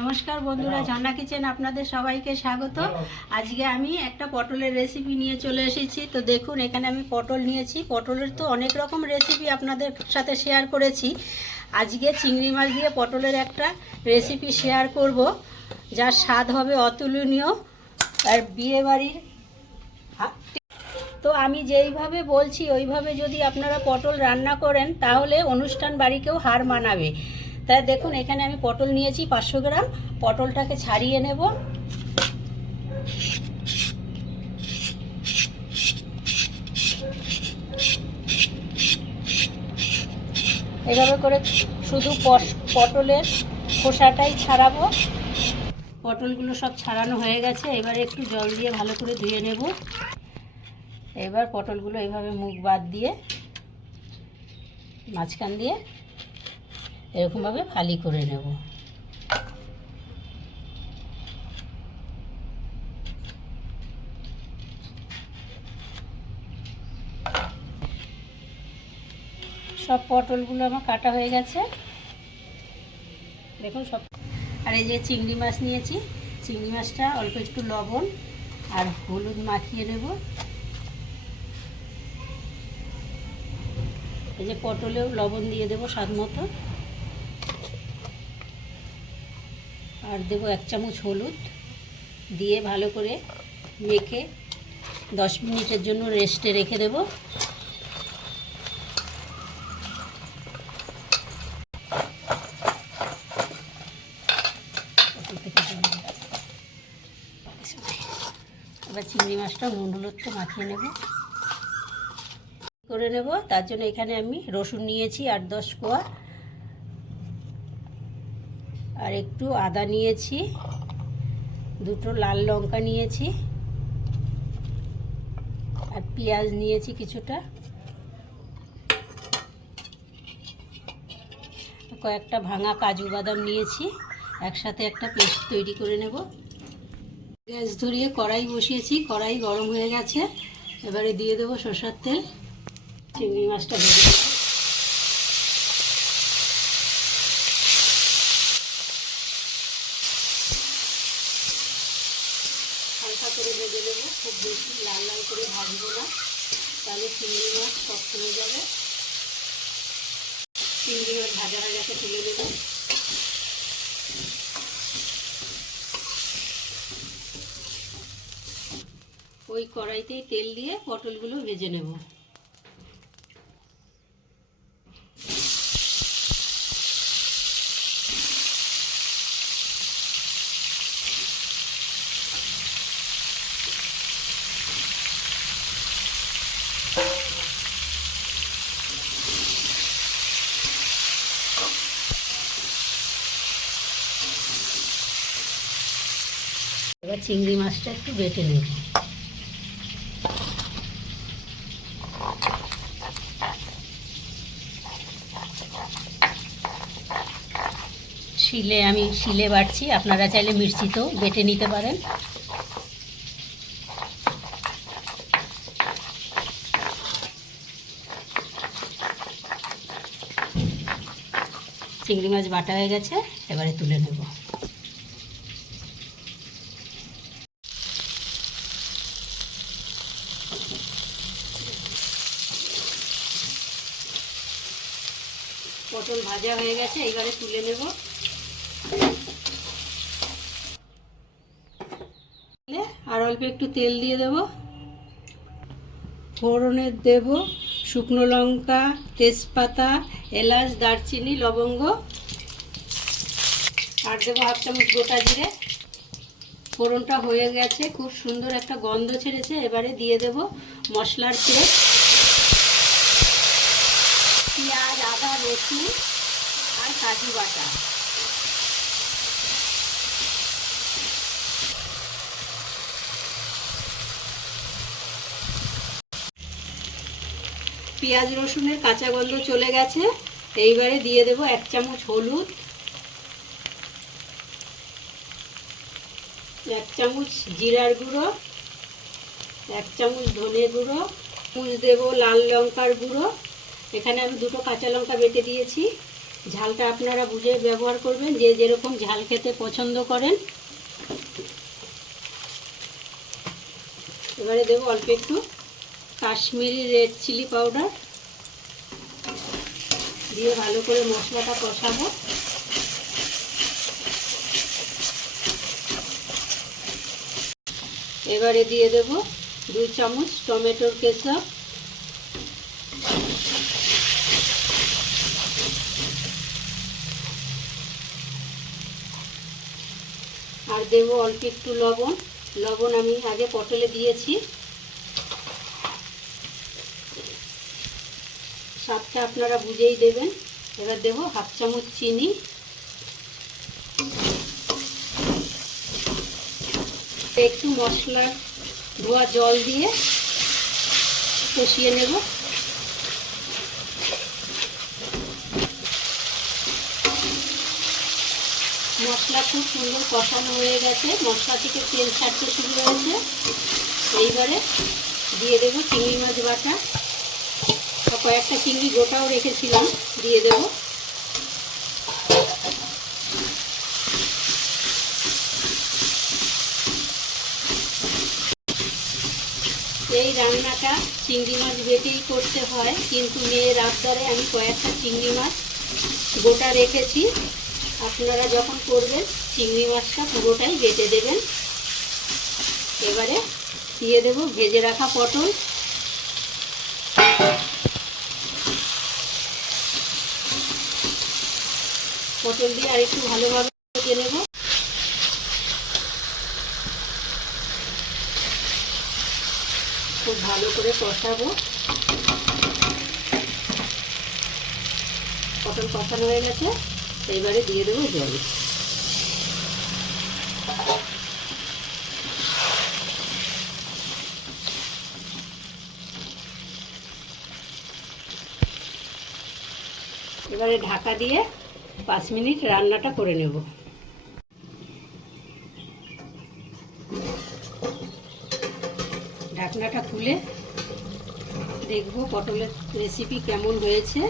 নমস্কার বন্ধুরা, ঝর্ণা কিচেন আপনাদের সবাইকে স্বাগত। আজকে আমি একটা পটলের রেসিপি নিয়ে চলে এসেছি। তো দেখুন, এখানে আমি পটল নিয়েছি। পটলের তো অনেক রকম রেসিপি আপনাদের সাথে শেয়ার করেছি। আজকে চিংড়ি মাছ দিয়ে পটলের একটা রেসিপি শেয়ার করব, যার স্বাদ হবে অতুলনীয়। আর বিয়েবাড়ির তো আমি যেইভাবে বলছি ওইভাবে যদি আপনারা পটল রান্না করেন তাহলে অনুষ্ঠান বাড়িকেও হার মানাবে। তাই দেখুন, এখানে আমি পটল নিয়েছি 500 গ্রাম। পটলটাকে ছাড়িয়ে নেব। এভাবে করে শুধু পটলের খোসাটাই ছাড়াবো। পটলগুলো সব ছাড়ানো হয়ে গেছে। এবারে একটু জল দিয়ে ভালো করে ধুয়ে নেব। এবার পটলগুলো এইভাবে মুখ বাদ দিয়ে মাঝখান দিয়ে এরকমভাবে ফালি করে নেব। সব পটলগুলো আমার কাটা হয়ে গেছে, দেখুন সব। আর এই যে চিংড়ি মাছ নিয়েছি, চিংড়ি মাছটা অল্প একটু লবণ আর হলুদ মাখিয়ে নেব। এই যে পটলেও লবণ দিয়ে দেবো স্বাদ মতো, আর দেবো 1 চামচ হলুদ দিয়ে ভালো করে মেখে 10 মিনিটের জন্য রেস্টে রেখে দেব। এবার চিংড়ি মাছটা নুন হলুদ তো মাখিয়ে নেব করে নেব। তার জন্য এখানে আমি রসুন নিয়েছি 8-10 কোয়া, আর একটু আদা নিয়েছি, 2টো লাল লঙ্কা নিয়েছি, আর পেঁয়াজ নিয়েছি কিছুটা, কয়েকটা ভাঙা কাজু বাদাম নিয়েছি। একসাথে একটা পেস্ট তৈরি করে নেব। গ্যাস ধরিয়ে কড়াই বসিয়েছি, কড়াই গরম হয়ে গেছে। এবারে দিয়ে দেবো সরষের তেল। চিংড়ি মাছটা ভেজে দেবো। হালকা করে ভেজে নেবো, খুব বেশি লাল লাল করে ভাজবো না, তাহলে চিংড়ি মাছ শক্ত হয়ে যাবে। চিংড়ি মাছ ভাজা ভাজাকে তুলে দেবো। ওই কড়াইতেই তেল দিয়ে পটলগুলো ভেজে নেব। এবার চিংড়ি মাছটা একটু বেটে নেব। আমি শিলে বাটছি, আপনারা চাইলে মিক্সিতেও বেটে নিতে পারেন। চিংড়ি মাছ বাটা হয়ে গেছে, এবারে তুলে নেব। পটল ভাজা হয়ে গেছে, এবারে তুলে নেব। আর অল্প একটু তেল দিয়ে দেব। ফোড়নে দেব শুকনো লঙ্কা, তেজপাতা, এলাচ, দারচিনি, লবঙ্গ, আর দেবো 1/2 চামচ গোটা জিরে। ফোড়নটা হয়ে গেছে, খুব সুন্দর একটা গন্ধ ছেড়েছে। এবারে দিয়ে দেব মশলার পেস্ট, পেঁয়াজ, আদা, রসুন আর কাজু বাটা। পেঁয়াজ রসুনের কাঁচা গন্ধ চলে গেছে। এইবারে দিয়ে দেব 1 চামচ হলুদ, 1 চামচ জিরার গুঁড়ো, 1 চামচ ধনে গুঁড়ো, দেব লাল লঙ্কার গুঁড়ো। এখানে আমি 2টো কাঁচা লঙ্কা বেটে দিয়েছি, ঝালটা আপনারা বুঝে ব্যবহার করবেন, যে যেরকম ঝাল খেতে পছন্দ করেন। এবারে দেবো অল্প একটু কাশ্মীরি রেড চিলি পাউডার, দিয়ে ভালো করে মশলাটা কষাবো। এবারে দিয়ে দেব 2 চামচ টমেটোর কেচাপ, আর দেব অল্প একটু লবণ। লবণ আমি আগে পটলে দিয়েছি। স্বাদটা আপনারা বুঝেই দেবেন। এবার দেব 1/2 চামচ চিনি, একটু মশলার ধোয়া জল দিয়ে কষিয়ে নেব। মশলা খুব সুন্দর কষানো হয়ে গেছে, মশলা থেকে তেল ছাড়তে শুরু হয়েছে। এইবারে দিয়ে দেব চিংড়ি মাছ বাটা, কয়েকটা চিংড়ি গোটাও রেখেছিলাম, দিয়ে দেব। এই রান্নাটা চিংড়ি মাছ বেটেই করতে হয়, কিন্তু মেয়ের আবদারে আমি কয়েকটা চিংড়ি মাছ গোটা রেখেছি। আপনারা যখন করবেন চিংড়ি মাছটা পুরোটাই বেটে দেবেন। এবারে দিয়ে দেব ভেজে রাখা পটল, পটল দিয়ে আর একটু ভালোভাবে ভেজে নেব। খুব ভালো করে কষাবো। পটল কষানো হয়ে গেছে, এইবারে দিয়ে দেবো জল। এবারে ঢাকা দিয়ে 5 মিনিট রান্নাটা করে নেব। ঢাকনাটা খুলে দেখব পটলের রেসিপি কেমন হয়েছে।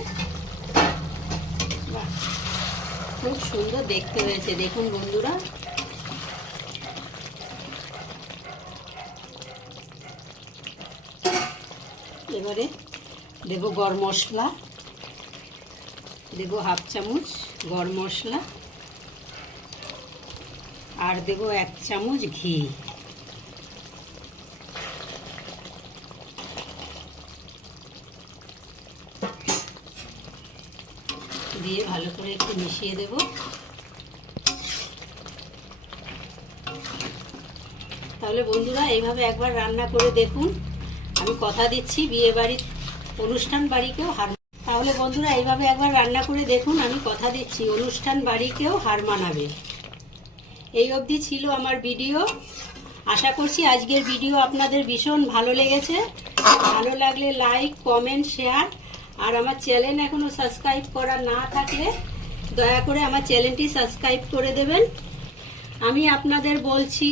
বাহ, খুব সুন্দর দেখতে হয়েছে, দেখুন বন্ধুরা। এবারে দেব গরম মশলা, দেব 1/2 চামচ গরম মশলা, আর দেব 1 চামচ ঘি। দিয়ে ভালো করে একটু মিশিয়ে দেব। তাহলে বন্ধুরা এইভাবে একবার রান্না করে দেখুন। আমি কথা দিচ্ছি বিয়ে বাড়ির অনুষ্ঠান বাড়িকেও হার, তাহলে বন্ধুরা এইভাবে একবার রান্না করে দেখুন। আমি কথা দিচ্ছি অনুষ্ঠান বাড়িকেও হার মানাবে। এই অবধি ছিল আমার ভিডিও। আশা করছি আজকের ভিডিও আপনাদের ভীষণ ভালো লেগেছে। ভালো লাগলে লাইক, কমেন্ট, শেয়ার, আর আমার চ্যানেল এখনও সাবস্ক্রাইব করা না থাকলে দয়া করে আমার চ্যানেলটি সাবস্ক্রাইব করে দেবেন। আমি আপনাদের বলছি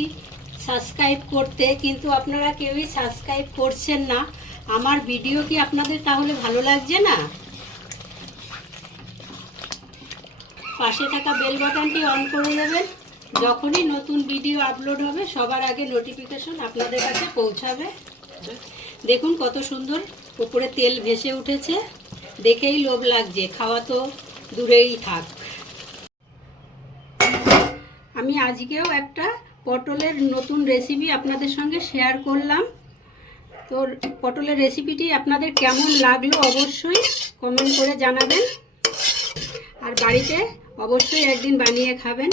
সাবস্ক্রাইব করতে, কিন্তু আপনারা কেউই সাবস্ক্রাইব করছেন না। আমার ভিডিও কি আপনাদের তাহলে ভালো লাগছে না? পাশে থাকা বেল বাটনটি অন করে দেবেন। যখনই নতুন ভিডিও আপলোড হবে সবার আগে নোটিফিকেশন আপনাদের কাছে পৌঁছাবে। দেখুন কত সুন্দর উপরে তেল ভেসে উঠেছে, দেখেই লোভ লাগছে, খাওয়া তো দূরেই থাক। আমি আজকেও একটা পটলের নতুন রেসিপি আপনাদের সঙ্গে শেয়ার করলাম। তো পটলের রেসিপিটি আপনাদের কেমন লাগলো অবশ্যই কমেন্ট করে জানাবেন, আর বাড়িতে অবশ্যই একদিন বানিয়ে খাবেন।